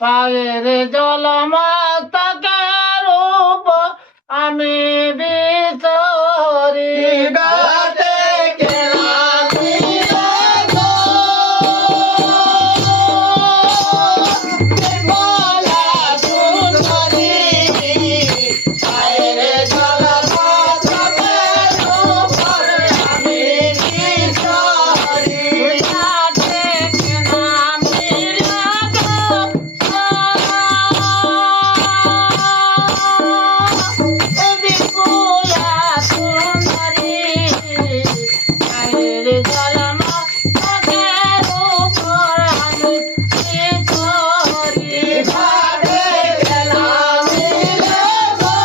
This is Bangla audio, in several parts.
পায়ের জল মস্তকের উপর আমি বিচরি গাতে কেরামিলে গো বিমলা সুন্দরী পায়ের জল মস্তকের উপর আমি বিচরি ঘাটে কেনা মিলা বিপুলা সুন্দরী পায়ের জল মস্তকের উপর আমি বিচরি ঘাটে কেরামিলে গো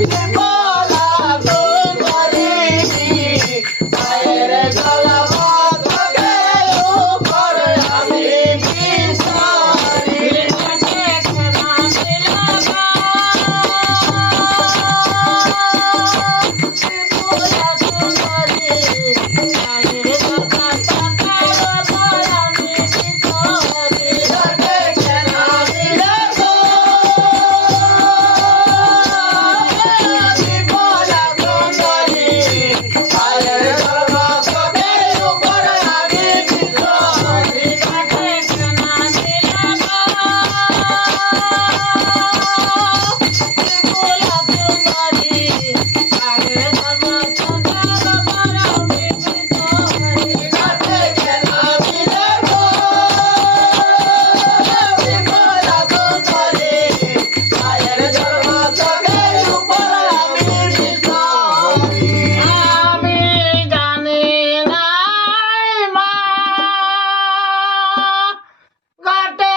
বিমলা সুন্দরী পায়ের জল মস্তকের উপর আমি বিচরি ঘাটে কেনা মিলা বিপুলা সুন্দরী পায়ের জল মস্তকের উপর আমি বিচরি ঘাটে কেরামিলে গো বিমলা সুন্দরী পায়ের জল মস্তকের উপর আমি বিচরি ঘাটে কেনা মিলা বিপুলা সুন্দরী পায়ের জল মস্তকের উপর আমি বিচরি ঘাটে কেরামিলে গো বিমলা সুন্দরী পায়ের জল মস্তকের উপর আমি বিচরি আমি জানি নাই মা ঘাটে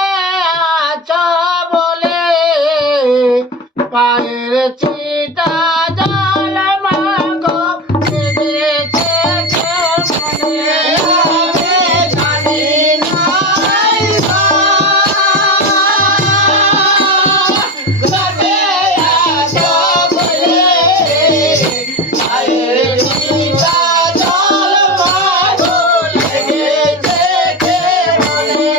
আছো বলে পায়ের চিতা জল মাগো সেজেছে কেমনে আমি জানি নাই মা ঘাটে আছো বলে পায়ের চিতা জল মাগো লেগেছে কেমনে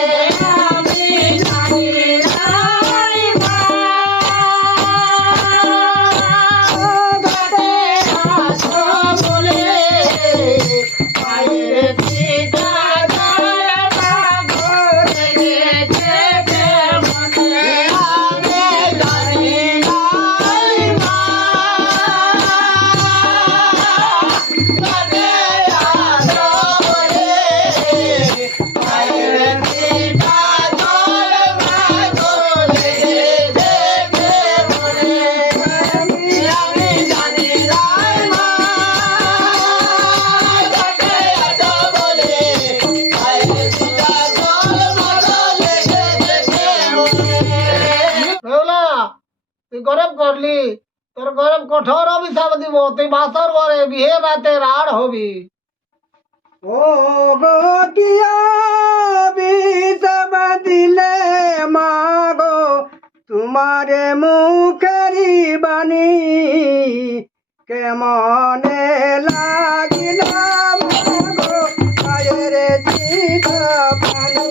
আমি জানি নাই মা ঘাটে আছো বলে পায়ের চিতা জল মাগো লেগেছে কেমনে আমি জানি নাই মা ঘাটে আছো বলে পায়ের চিতা জল মাগো লেগেছে কেমনে আমি জানি নাই মা ঘাটে আছো বলে পায়ের চিতা জল মাগো লেগেছে কেমনে বেহুলা তুই গরম করলি তোর গরম কঠোর অভিশাপ দিব তুই বাসর ঘরে বিয়ে রাতে রাড় হবি ও গতিয়া বিষব দিলে মাগো তোমারে মুখেরি বাণী কেমনে লাগিল মাগো পায়ের চিতা পানি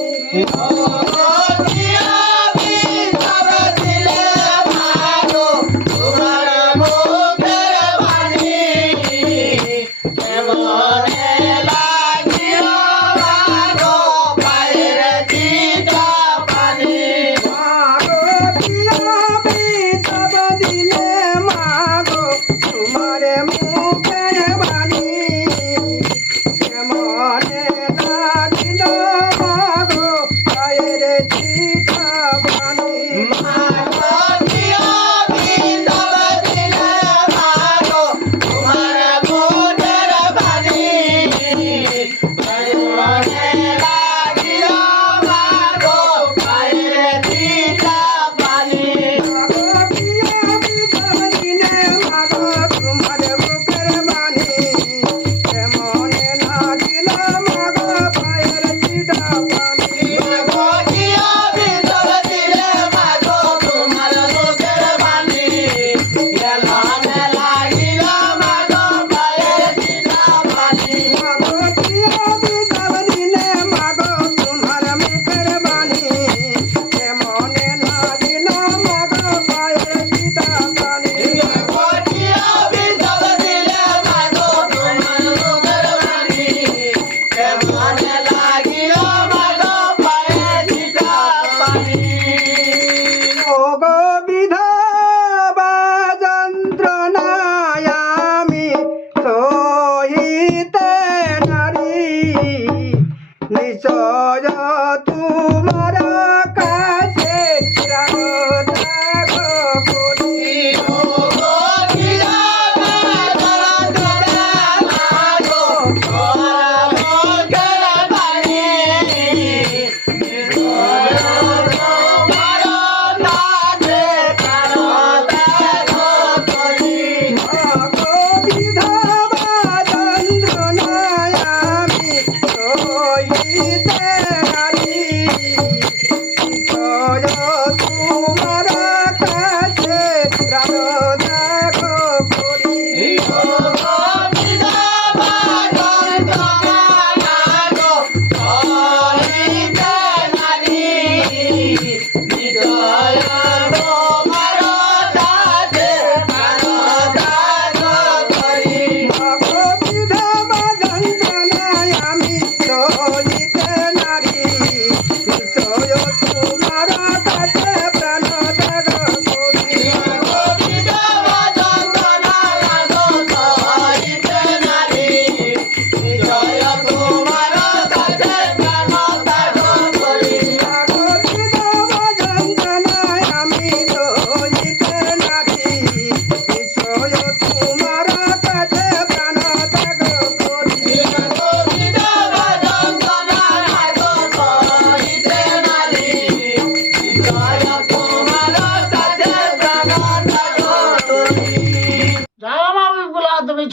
মাগো দিয়া বিষব দিলে মাগো তোমারে মুখের বাণী কেমনে লাগিল মাগো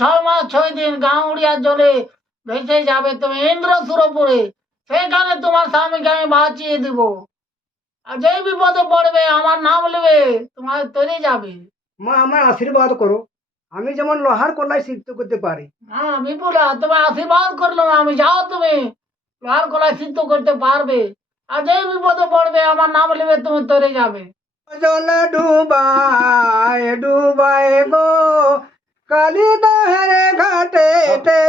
6 মাস 6 দিন গাঁউড়িয়ার জলে ভেসে যাবে তুমি ইন্দ্রসুরপুরে। সেখানে তোমার স্বামীকে আমি বাঁচিয়ে দিব। আর যেই বিপদে পড়বে আমার নাম নেবে, তোমার তৈরি যাবে। মা আমার আশীর্বাদ করো, আমি যেমন লোহার কলাই সিদ্ধ করতে পারি। হ্যাঁ বিপুলা, তুমি আশীর্বাদ করলাম আমি, যাও তুমি লোহার কলাই সিদ্ধ করতে পারবে। আর যেই বিপদে পড়বে আমার নাম নেবে, তুমি তৈরি যাবে। জলে ডুবায় ডুবায় গো কালী দহের ঘাটে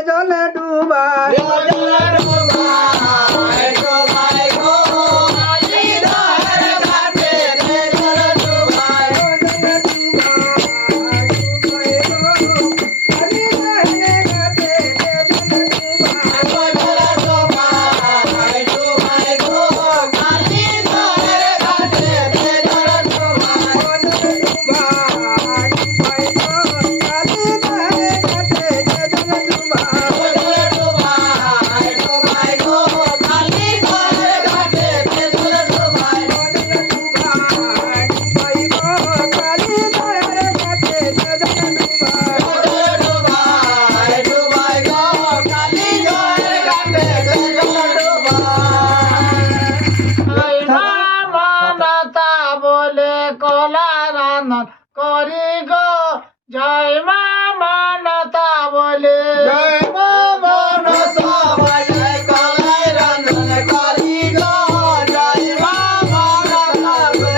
জলে ডুবায় মানতা বলে কলা রান্না করি গো, জয় মা মানতা বলে। জয় মা মনসা বলে কলাই রন্ধন করি গো, জয় মা মনসা বলে।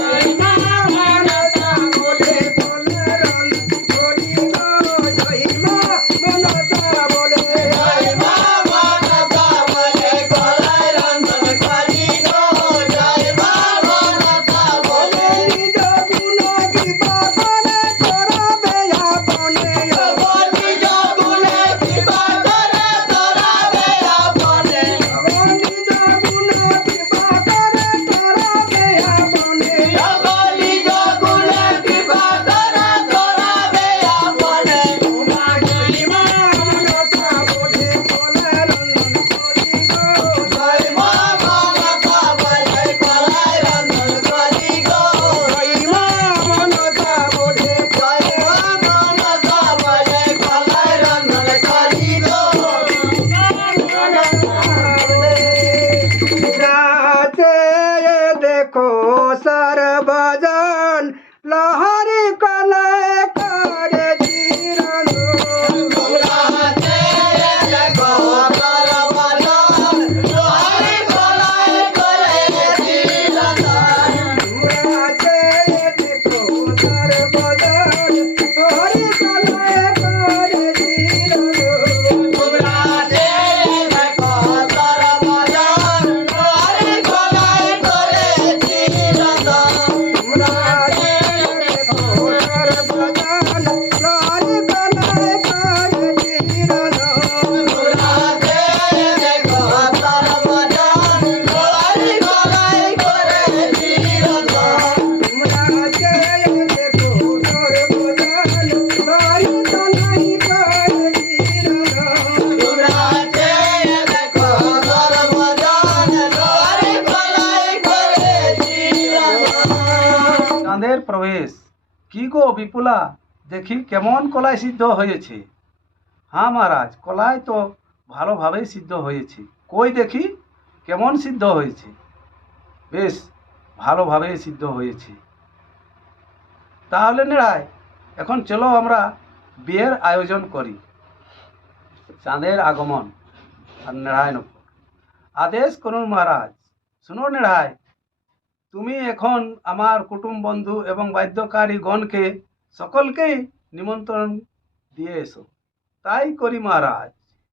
জয় মা মনসা বলে কলারন করি গো, জয় মা মনসা বলে। জয় মা মনসা বলে কলাই রন্ধন করি গো, জয় মা মনসা বলে। নিজ গুণ কৃপা করে করাবে আপনে, নিজ গুণে কৃপা করে তোরাবে আপনে। নিজ গুণ কৃপা করে করাবে আপনে। নিজ গুণে কৃপা করে তোরাবে আপনে। জয় মা মনসা বলে কলারন করি গো, জয় মা মনসা বলে কলাই রন্ধন করি গো, জয় মা মনসা বলে জয় মা মনসা বলে কলাই রন্ধন করি গো। जाते देखो सरबजन लहरी कले करे जीरन রাতে দেখো সর্বজন লোহারি কলাই করে দিলন। जाते देखो सरबजन लहरी कले करे जीरन রাতে দেখো সর্বজন লোহারি কলাই করে দিলন। राते देखो सरबजन लहरी कले करे जीरन রাতে দেখো সর্বজন লোহারি কলাই করে দিলন। রাতে দেখো সর্বজন লোহারি কলাই করে দিলন। চাঁদের প্রবেশ। কি গো বিপুলা, দেখি কেমন কলাই সিদ্ধ হয়েছে? হ্যাঁ মহারাজ, কলাই তো ভালোভাবেই সিদ্ধ হয়েছে। কই দেখি কেমন সিদ্ধ হয়েছে? বেশ ভালোভাবেই সিদ্ধ হয়েছে। তাহলে নিরায় এখন চলো আমরা বিয়ের আয়োজন করি। চাঁদের আগমন আর নিরায়ণ আদেশ করুন মহারাজ। শুনো নিরায়, তুমি এখন আমার কুটুম বন্ধু এবং বাদ্যকারী গণকে সকলকেই নিমন্ত্রণ দিয়ে এসো। তাই করি মহারাজ।